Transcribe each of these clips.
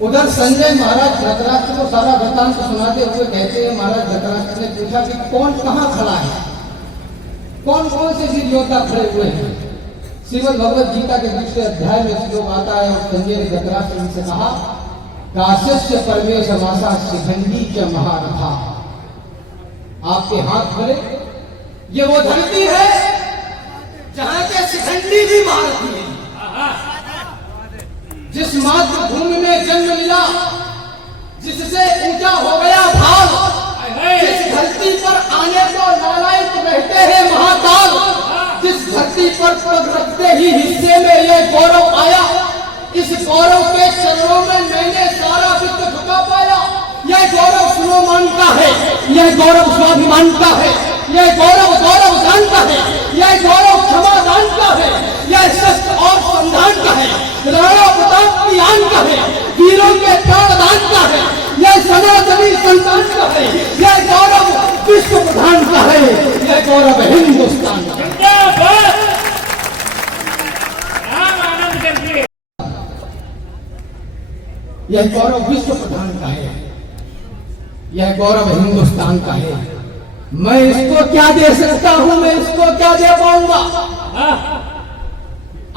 उधर संजय महाराज धृतराष्ट्र को सारा वृत्तांत सुनाते हुए कहते हैं, महाराज धृतराष्ट्र ने पूछा कि कौन कहाँ खड़ा है, कौन कौन से वीर योद्धा खड़े हुए हैं। श्रीमद् भगवद गीता के दूसरे अध्याय में श्लोक आता है और संजय ने धृतराष्ट्र से कहा, काश्यस्य परमेश मासा शिखंडी च महारथा। आपके हाथ भरे, ये वो धरती है जहां के शिखंडी भी महारथी है। जिस मातृभूमि में जन्म लिया, जिससे ऊंचा हो गया भाव, जिस धरती पर आने को नालायक रहते हैं महाकाल, जिस धरती पर पग रखते ही हिस्से में यह गौरव आया, इस गौरव के चरणों में मैंने सारा विश्व झुका पाया। यह गौरव स्लोमान का है, यह गौरव स्वाभिमान का है, यह गौरव गौरव दान का है, यह गौरव क्षमादान का है, यह शस्त्र और संधान का है, राणा प्रताप की आन का है, वीरों के प्राणदान का है, यह सनातनी संतान का है, यह गौरव विश्व प्रधान का है, यह गौरव हिंदुस्तान का है। यह गौरव विश्व प्रधान का है, यह गौरव हिंदुस्तान का है। मैं इसको क्या दे सकता हूं, मैं इसको क्या दे पाऊंगा।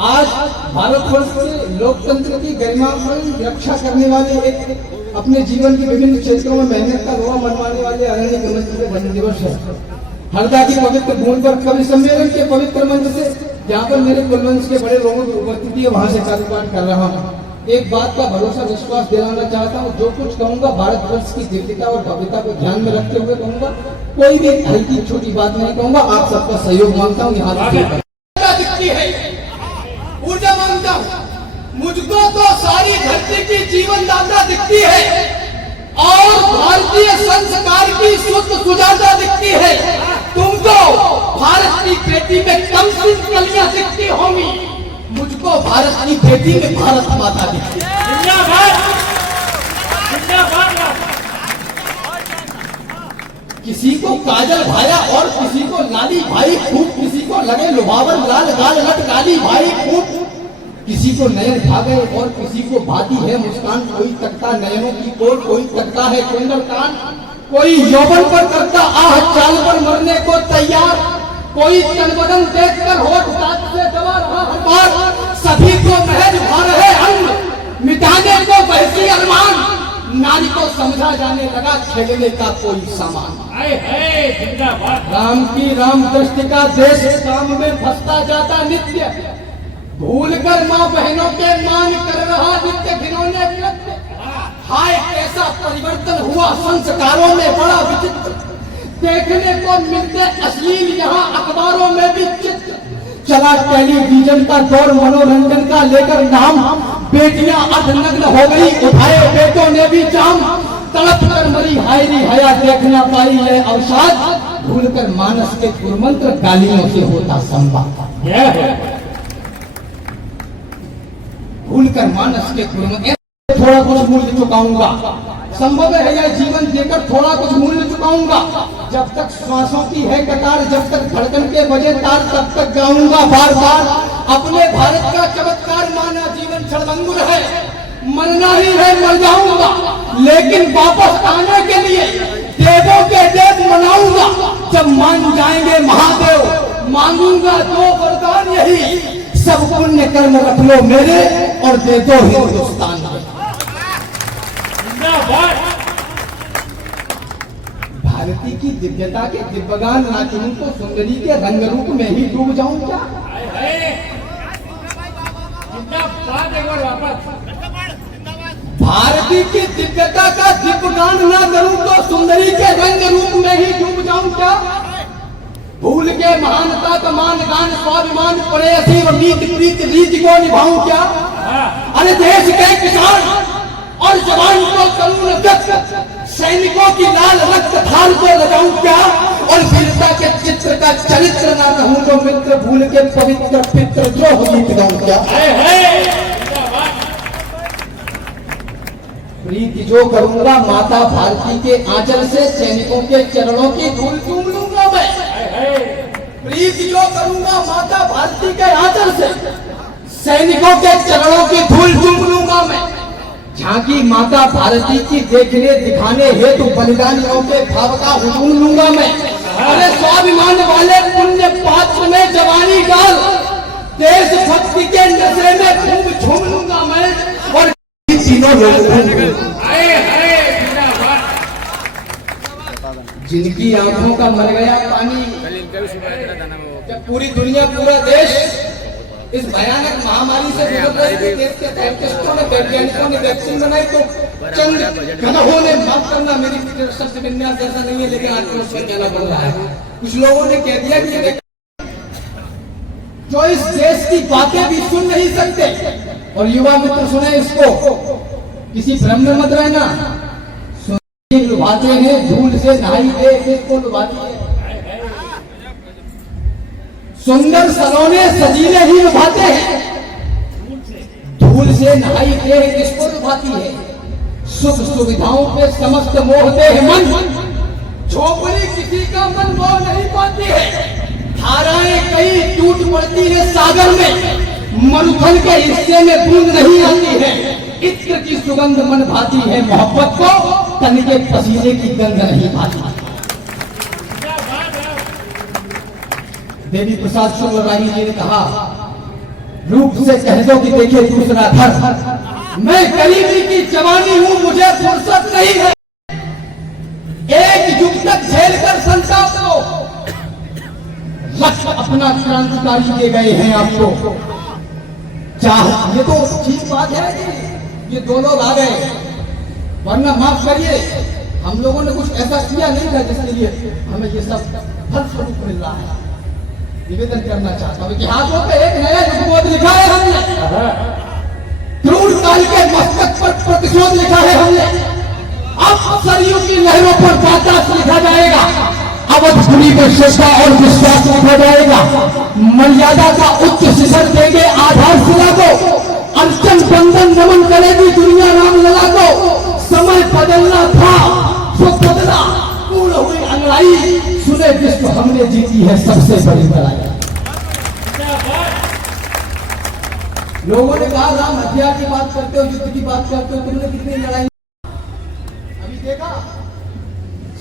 आज भारतवर्ष के लोकतंत्र की गरिमा की रक्षा करने वाले, एक अपने जीवन के विभिन्न क्षेत्रों में मेहनत का लोहा मनवाने वाले आदरणीय मुख्यमंत्री का जन्म दिवस है। हरदा की पवित्र भूमि पर कवि सम्मेलन के पवित्र मंच से, जहाँ पर मेरे कुलवंश के बड़े लोगों की उपस्थिति है, वहां से कार्यक्रम कर रहा हूँ। एक बात का भरोसा विश्वास दिलाना चाहता हूँ, जो कुछ कहूंगा भारतवर्ष की दिव्यता और भव्यता को ध्यान में रखते हुए कहूंगा, कोई भी हल्की छोटी बात नहीं कहूंगा। आप सबका सहयोग मांगता हूँ। यहाँ दिखती है, ऊर्जा मांगता हूँ। मुझको तो सारी धरती की जीवन दाता दिखती है और भारतीय संस्कार की शुद्ध सुजाता दिखती है। तुमको भारत की बेटी में कम सी कलियां दिखती होंगी, मुझको भारत की बेटी में भारत माता दिखती है। किसी को काजल भाया और किसी को लाली भाई खूब, किसी को लगे लुभावन लाल गाल लट गाली भाई खूब, किसी को नयन भा गए और किसी को भाती है मुस्कान। कोई तकता नयनों की ओर, कोई तकता है कुंडल कान, कोई यौवन पर करता आह चाल पर मरने को तैयार, कोई तन बदन देखकर होठ दांत से दबा रहा हमार। सभी को महज भा रहे अन्न, मिटाने को बहसी अरमान, नारी को समझा जाने लगा खेलने का कोई सामान। राम की राम दृष्टि का देश काम में फंसता जाता नित्य, भूलकर माँ बहनों के मान कर रहा नित्य घिनौने कृत्य। हाय कैसा परिवर्तन हुआ संस्कारों में, बड़ा विचित्र देखने को मिलते अश्लील यहाँ अखबारों में भी चित्र। चला टेलीविजन का दौर मनोरंजन का लेकर नाम, बेटियां अर्धनग्न हो गई, उठाए बेटों ने भी जाम। तड़प कर मरी हायरी हया देख न पाई ये अवसाद, भूलकर मानस के गुरुमंत्र गालियों से होता संवाद। भूलकर मानस के गुरुमंत्र, थोड़ा कुछ मूल्य चुकाऊंगा, संभव है यह जीवन देकर थोड़ा कुछ मूल्य चुकाऊंगा। जब तक श्वासों की है कतार, जब तक धड़कन के बजे तार, तब तक गाऊंगा बार बार अपने भारत का चमत्कार। माना जीवन क्षणभंगुर है, मरना ही है मर जाऊंगा, लेकिन वापस आने के लिए देवों के देव मनाऊंगा। जब मान जाएंगे महादेव, मांगूंगा दो वरदान यही, सब पुण्य कर्म रख लो मेरे और दे दो हिंदुस्तान में। भारती की दिव्यता के दिव्यगान नाचूं तो सुंदरी के रंग रूप में ही डूब जाऊं क्या। भारती की दिव्यता का दिव्यगान ना करूं तो सुंदरी के रंग रूप में ही डूब जाऊं क्या। भूल के महानता का मान गान स्वाभिमान पड़े असीम रीत प्रीत रीत को निभाऊं क्या। अरे देश के किसान और जवान को करूं व्यक्त, सैनिकों की लाल रक्त थाल को लगाऊं क्या। और वीरता के चित्र का चरित्र ना रहूं तो मित्र, भूल के पवित्र पित्र जो गीत गाऊं क्या। प्रीति जो करूंगा माता भारती के आंचल से, सैनिकों के चरणों की धूल चूम लूंगा मैं। प्रीति जो करूंगा माता भारती के आंचल से, सैनिकों के चरणों की धूल चूम लूंगा झांकी माता भारती की देखने दिखाने हेतु बलिदानियों के भाव का हुजूम लूंगा मैं। अरे स्वाभिमान वाले पुण्य पात्र में जवानी डाल, देश भक्ति के नशे में खूब झूम लूंगा मैं। और तीनों लोग जिनकी आंखों का मर गया पानी, जब पूरी दुनिया पूरा देश इस भयानक महामारी से गुजर रही थी, देश के साइंटिस्टों ने वैज्ञानिकों ने वैक्सीन बनाई, तो चंद गधों ने, माफ करना मेरी शब्द विन्यास ऐसा नहीं है लेकिन आज तो उसमें कहना पड़ रहा है, कुछ लोगों ने कह दिया कि जो इस देश की बातें भी सुन नहीं सकते। और युवा मित्र सुने इसको, किसी भ्रम में मत रहना। लुभाते हैं, धूल से नहाई दे किसको लुभाती है, सुंदर सलोने सजीले ही लुभाते हैं, धूल से नहाई दे किसको लुभाती है, सुख सुविधाओं पे समस्त मोहते हैं मन, झोपड़ी किसी का मन मोह नहीं पाती है, धाराएं कई टूट पड़ती है सागर में, मरुथल के हिस्से में बूंद नहीं आती है, इत्र की सुगंध मन भाती है, मोहब्बत को तन के पसीने की गंध नहीं भाती। देवी प्रसाद शुक्ल रानी जी ने कहा, रूप से कह दो कि देखिए दूसरा घर, मैं गरीबी की जवानी हूं, मुझे फुर्सत नहीं है, एक युग तक झेलकर संताप को लक्ष्य अपना क्रांतिकारी दे गए हैं आपको। चाह ये तो ठीक बात है कि ये दो लोग आ गए, वरना माफ करिए हम लोगों ने कुछ ऐसा किया नहीं था जिसके लिए हमें ये सब फलस्वरूप मिल रहा है। निवेदन करना चाहता हूँ कि हाथों पे एक नया युगबोध लिखा है हमने, क्रूर काल के मस्तक पर प्रतिशोध लिखा है हमने, अब सरयू की लहरों पर बातास लिखा जाएगा, अवधपुरी को श्रद्धा और विश्वास लिखा जाएगा, मर्यादा का उच्च शिखर देंगे आधारशिला को, अर्चन बंधन नमन करेगी दुनिया रामलला को, समय बदलना था जो बदला, पूर्ण हुई अंगड़ाई, सुने विश्व हमने जीती है सबसे बड़ी लड़ाई। लोगों ने कहा राम हथियार की बात करते हो, युद्ध की बात करते हो, तुमने कितनी लड़ाई अभी देखा,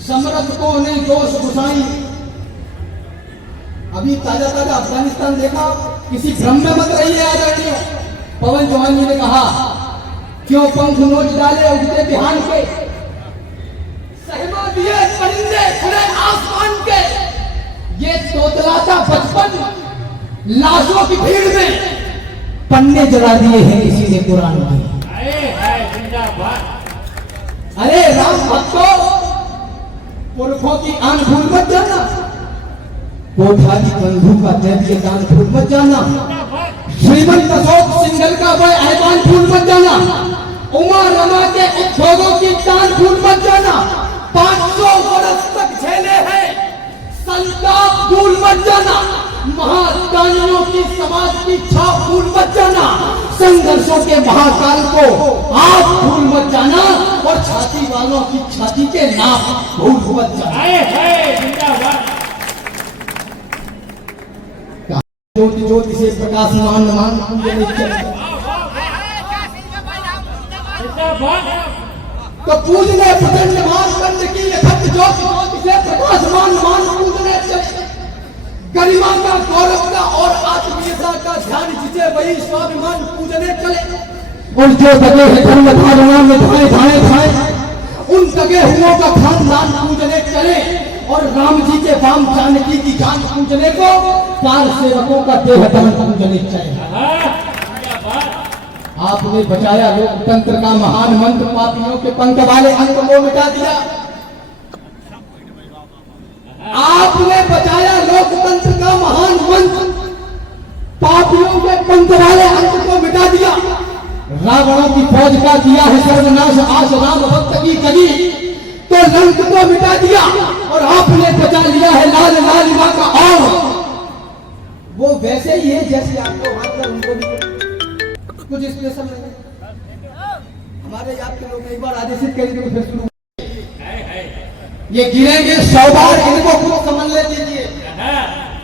समरथ को नहीं दोष घुसाई, अभी ताजा ताजा अफगानिस्तान देखा, किसी भ्रम में मत रहिए आदरणीय। पवन चौहान जी ने कहा क्यों पंख नोच डाले उगते बिहान के, सहमा दिए परिंदे खुले आसमान के, ये तोतलाता बचपन लाशों की भीड़ में पन्ने जला दिए हैं किसी ने कुरान के। अरे राम भक्तों, पुरखों की आन भूल मत जाना, कोठारी बंधु का दैवीय दान भूल मत जाना, श्रीमंत अशोक सिंघल का वह ऐलान भूल मत जाना, उमा रमा के उद्योगों की दान भूल मत जाना, 500 वर्ष तक झेले हैं संताप भूल मत जाना, महादानियों की समाज की छाप भूल मत जाना, संघर्षों के महाकाल को आप भूल मत जाना, और छाती वालों की छाती के नाप भूल मत जाना। ज्योति ज्योति से प्रकाशमान मान तो पूजने प्रचंड मान कंड की यथार्थ ज्योति ज्योति से प्रकाशमान मान पूजने चले, गरिमा का गौरव का और आत्मीयता का ध्यान जिसे वही स्वाभिमान पूजने चले, और जो दगे हैं धर्म धारणा में धाए धाए धाए, उन दगे हुओं का खानदान पूजने चले, और राम जी के वाम जानकी की जान पूजने को पार सेवकों का देह दान पूजने चले। आपने बचाया लोकतंत्र का महान मंत्र, पापियों के पंख वाले अंक को मिटा दिया। आपने बचाया लोकतंत्र का महान मंत्र, पापियों के पंख वाले अंक को मिटा दिया। रावणों की फौज का किया है सर्वनाश, आश राम भक्त की कभी तो लंक को मिटा दिया, और आपने बचा लिया है लाल लालिमा का। और वो वैसे ही है जैसे आपको हाथ उनको भी कुछ स्पेशल नहीं। हमारे आपके लोग एक बार आदेशित करेंगे तो फिर शुरू, ये गिरेंगे 100 बार, इनको खुद समझ ले लीजिए,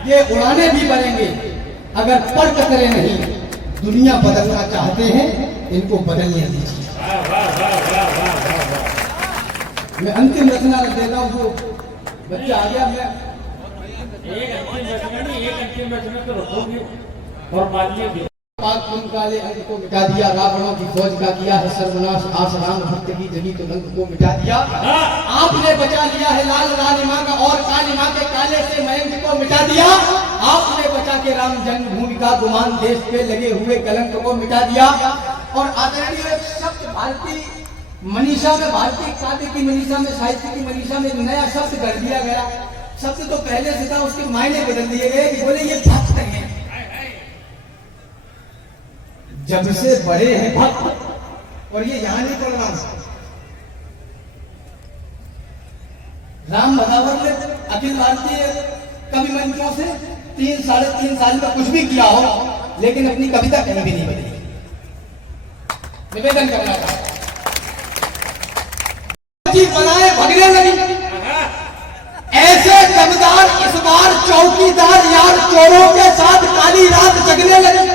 ये उड़ाने भी बनेंगे अगर तर्क करें नहीं। दुनिया बदलना चाहते हैं, इनको बदलने दीजिए। मैं अंतिम रचना रख देता हूँ। वो बच्चा आ गया, मैं एक अंतिम रचना तो रखोगी और बाद में पाक पुन काले अंक को मिटा दिया, रावणों की फौज का किया है सर्वनाश, आसराम भक्त की जगी तो अंक को मिटा दिया। आपने बचा लिया है लाल रानीमा का और कालीमा के काले से मयंक को मिटा दिया। आपने बचा के राम जन्मभूमि का गुमान देश पे लगे हुए कलंक को मिटा दिया। और आदरणीय शब्द भारतीय मनीषा में, भारतीय काव्य की मनीषा में, साहित्य की मनीषा में नया शब्द गढ़ दिया गया। शब्द तो पहले से था, उसके मायने बदल दिए गए कि बोले ये भक्त हैं, जब से बड़े हैं भक्त। और ये यहां नहीं पढ़ रहा हूं, राम भगावत ने अखिल भारतीय कवि मंचों से 3-3.5 साल में कुछ भी किया हो, लेकिन अपनी कविता कहीं भी नहीं बदली। निवेदन करना था बनाए भगने लगी ऐसे कविदार इस बार चौकीदार यार चोरों के साथ काली रात जगने लगी।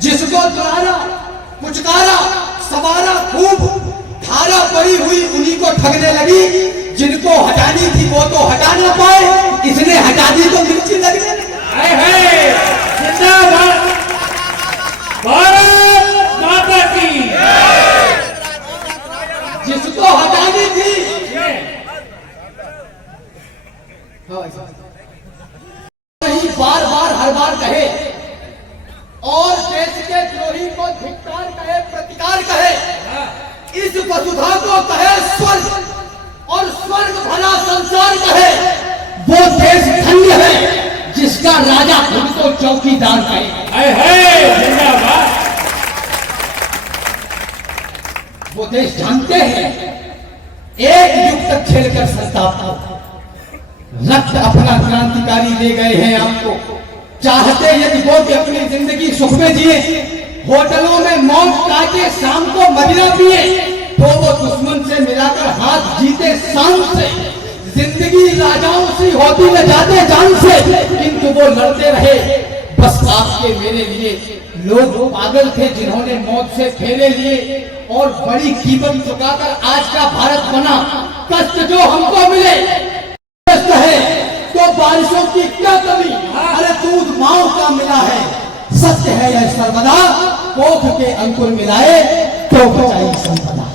जिसको दुलारा पुचकारा सवारा खूब, धारा पड़ी हुई उन्हीं को ठगने लगी। जिनको हटानी थी वो तो हटा ना पाए, इसने हटा दी तो मिर्ची लगने लगी। जिंदाबाद भारत माता की। जिसको हटानी थी नहीं, बार बार हर बार कहे और देश के द्रोही को धिक्कार कहे, प्रतिकार कहे, इस वसुधा को कहे स्वर्ग और स्वर्ग भला संसार कहे। वो देश धन्य है जिसका राजा खुद को चौकीदार कहे। वो देश जानते हैं एक युग तक खेलकर संताप को रक्त अपना क्रांतिकारी ले गए हैं आपको। चाहते यदि वो कि अपनी जिंदगी सुख में जिए, होटलों में मौत काटे शाम को मदिरा पिए, तो वो दुश्मन से मिलाकर हाथ जीते शान से। जिंदगी राजाओं से होती न जाते जान से, किंतु वो लड़ते रहे बस आपके मेरे लिए। लोग पागल थे जिन्होंने मौत से फेरे लिए और बड़ी कीमत चुकाकर आज का भारत बना। कष्ट जो हमको मिले है तो बारिशों की क्या कमी, अरे दूध माओ का मिला है। सत्य है यह सर्वदा, कोख के अंकुर मिलाए तो बचाई संपदा।